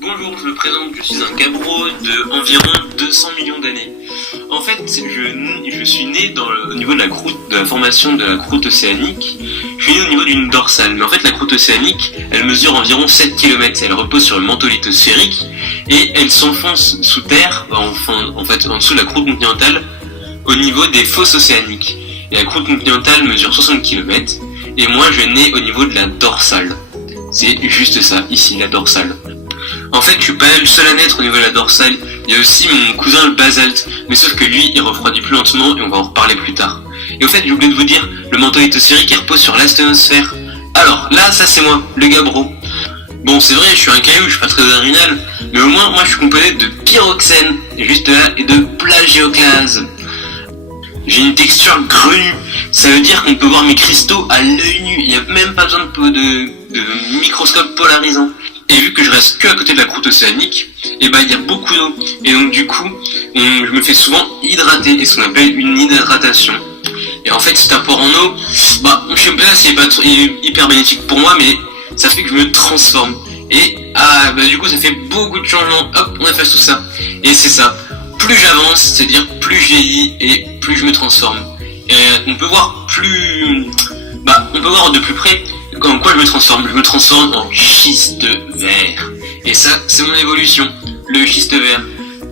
Bonjour, je me présente, je suis un gabbro de environ 200 millions d'années. En fait, je suis né au niveau de la croûte, de la formation de la croûte océanique. Je suis né au niveau d'une dorsale, mais en fait la croûte océanique, elle mesure environ 7 km. Elle repose sur le manteau lithosphérique et elle s'enfonce sous terre, en dessous de la croûte continentale, au niveau des fosses océaniques. Et la croûte continentale mesure 60 km, et moi je nais au niveau de la dorsale. C'est juste ça, ici, la dorsale. En fait, je suis pas le seul à naître au niveau de la dorsale. Il y a aussi mon cousin le basalte, mais sauf que lui, il refroidit plus lentement et on va en reparler plus tard. Et au fait, j'ai oublié de vous dire, le manteau lithosphérique, il repose sur l'asténosphère. Alors, là, ça c'est moi, le gabbro. Bon, c'est vrai, je suis un caillou, je suis pas très original, mais au moins, moi, je suis composé de pyroxène, juste là, et de plagioclase. J'ai une texture grenue, ça veut dire qu'on peut voir mes cristaux à l'œil nu, il n'y a même pas besoin de microscope polarisant. Et vu que je reste que à côté de la croûte océanique, et il y a beaucoup d'eau. Et donc du coup, je me fais souvent hydrater, et ce qu'on appelle une hydratation. Et en fait, cet apport en eau, je sais pas s'il est pas hyper bénéfique pour moi, mais ça fait que je me transforme. Et du coup, ça fait beaucoup de changements. Hop, on efface tout ça. Et c'est ça. Plus j'avance, c'est-à-dire plus je vieillis et plus je me transforme. Et on peut voir de plus près en quoi je me transforme. Je me transforme en schiste vert. Et ça, c'est mon évolution, le schiste vert.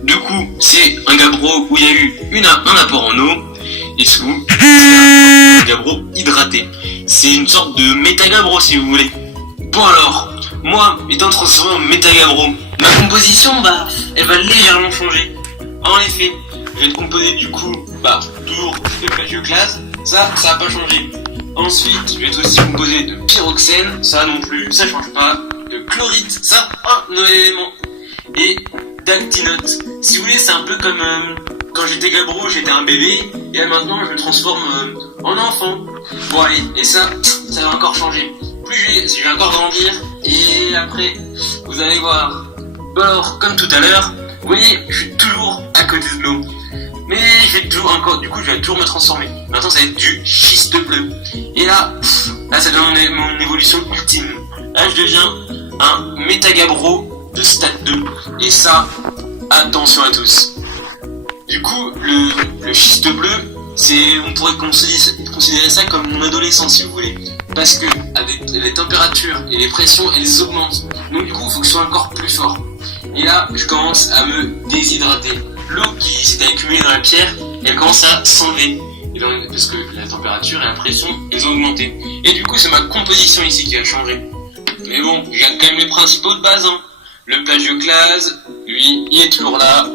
Du coup, c'est un gabbro où il y a eu un apport en eau, et c'est un gabbro hydraté. C'est une sorte de métagabbro si vous voulez. Bon alors, moi, étant transformé en métagabbro, ma composition, elle va légèrement changer. En effet, je vais être composé du coup, toujours de plagioclase, ça va pas changer. Ensuite, je vais être aussi composé de pyroxène, ça non plus, ça change pas, de chlorite, ça, un nouvel élément, et d'actinote. Si vous voulez, c'est un peu comme quand j'étais gabbro, j'étais un bébé, et là maintenant je me transforme en enfant. Bon allez, et ça va encore changer. Je vais encore grandir, et après, vous allez voir. Bon alors, comme tout à l'heure, vous voyez, je suis toujours à côté de l'eau. Mais je vais toujours me transformer. Maintenant, ça va être du schiste bleu. Et là, ça donne mon évolution ultime. Là, je deviens un métagabbro de stade 2. Et ça, attention à tous. Du coup, le schiste bleu, on pourrait considérer ça comme mon adolescence, si vous voulez. Parce que, avec les températures et les pressions, elles augmentent. Donc, du coup, il faut que ce soit encore plus fort. Et là, je commence à me déshydrater. L'eau qui s'était accumulée dans la pierre, elle commence à s'enlever. Parce que la température et la pression, elles ont augmenté. Et du coup, c'est ma composition ici qui a changé. Mais bon, j'ai quand même les principaux de base. Le plagioclase, lui, il est toujours là.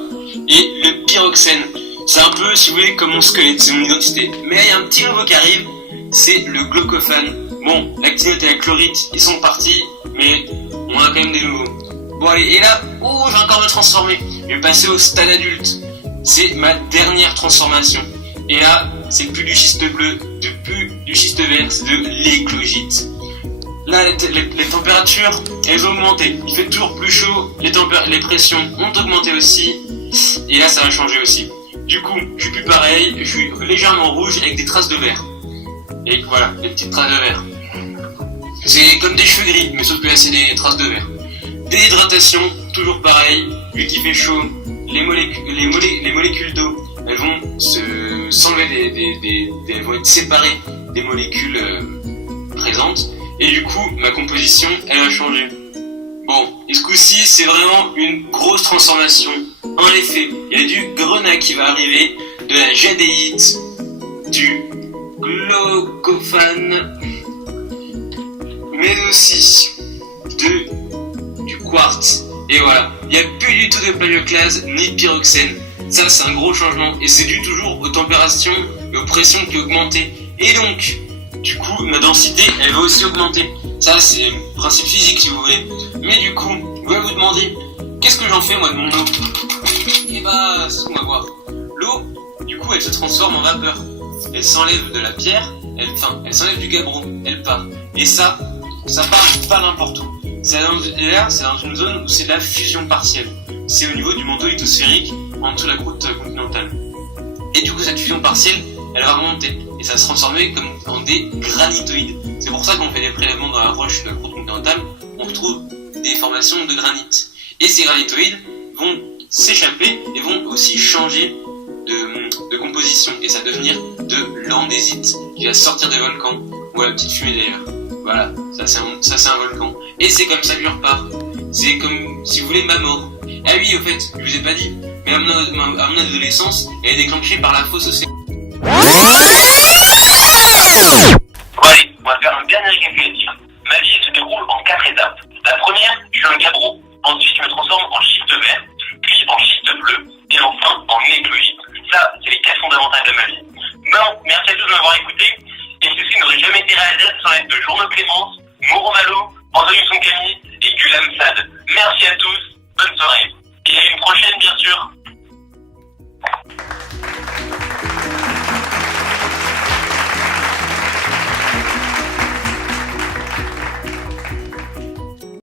Et le pyroxène, c'est un peu, si vous voulez, comme mon squelette, c'est mon identité. Mais là, il y a un petit nouveau qui arrive, c'est le glaucophane. Bon, l'actinote et la chlorite, ils sont partis, mais on a quand même des nouveaux. Bon allez, et là, je vais encore me transformer. Je vais passer au stade adulte. C'est ma dernière transformation. Et là, c'est plus du schiste bleu, plus du schiste vert, c'est de l'éclogite. Là, les températures, elles ont augmenté. Il fait toujours plus chaud, les pressions ont augmenté aussi. Et là, ça va changer aussi. Du coup, je suis plus pareil, je suis légèrement rouge avec des traces de vert. Et voilà, des petites traces de vert. C'est comme des cheveux gris, mais sauf que là, c'est des traces de vert. Déhydratation, toujours pareil, vu qu'il fait chaud, les molécules d'eau, elles vont elles vont être séparées des molécules présentes, et du coup, ma composition, elle va changer. Bon, et ce coup-ci, c'est vraiment une grosse transformation. En effet, il y a du grenat qui va arriver, de la jadéite, du glaucophane, mais aussi du quartz. Et voilà, il n'y a plus du tout de plagioclase ni de pyroxène. Ça, c'est un gros changement, et c'est dû toujours aux températures et aux pressions qui augmentent. Et donc, du coup, ma densité, elle va aussi augmenter. Ça, c'est le principe physique, si vous voulez. Mais du coup, je vais vous demander, qu'est-ce que j'en fais, moi, de mon eau? Et c'est ce qu'on va voir. L'eau, du coup, elle se transforme en vapeur. Elle s'enlève de la pierre, elle s'enlève du gabbro, elle part. Et ça part pas n'importe où. C'est dans une zone où c'est de la fusion partielle. C'est au niveau du manteau lithosphérique, en dessous de la croûte continentale. Et du coup, cette fusion partielle, elle va remonter. Et ça va se transformer comme en des granitoïdes. C'est pour ça qu'on fait des prélèvements dans la roche de la croûte continentale, on retrouve des formations de granit. Et ces gravitoïdes vont s'échapper et vont aussi changer de composition, et ça va devenir de l'andésite qui va sortir des volcans, ou la petite fumée d'ailleurs. Voilà, ça c'est un volcan. Et c'est comme ça que je repars. C'est comme, si vous voulez, ma mort. Ah oui, au fait, je vous ai pas dit, mais à mon adolescence, elle est déclenchée par la fosse océanique. Bon allez, on va faire un dernier récapitulatif. Ma vie se déroule en 4 étapes. La première, je suis un gabbro. Ensuite, je me transforme en schiste vert, puis en schiste bleu, et enfin en écloïde. Ça, c'est les 4 fondamentales de ma vie. Bon, merci à tous de m'avoir écouté. Et ceci n'aurait jamais été réalisé sans l'aide de Journaux Clémence, Moreau Malo, Anthony Soncani et Gulam Sad. Merci à tous, bonne soirée. Et à une prochaine, bien sûr.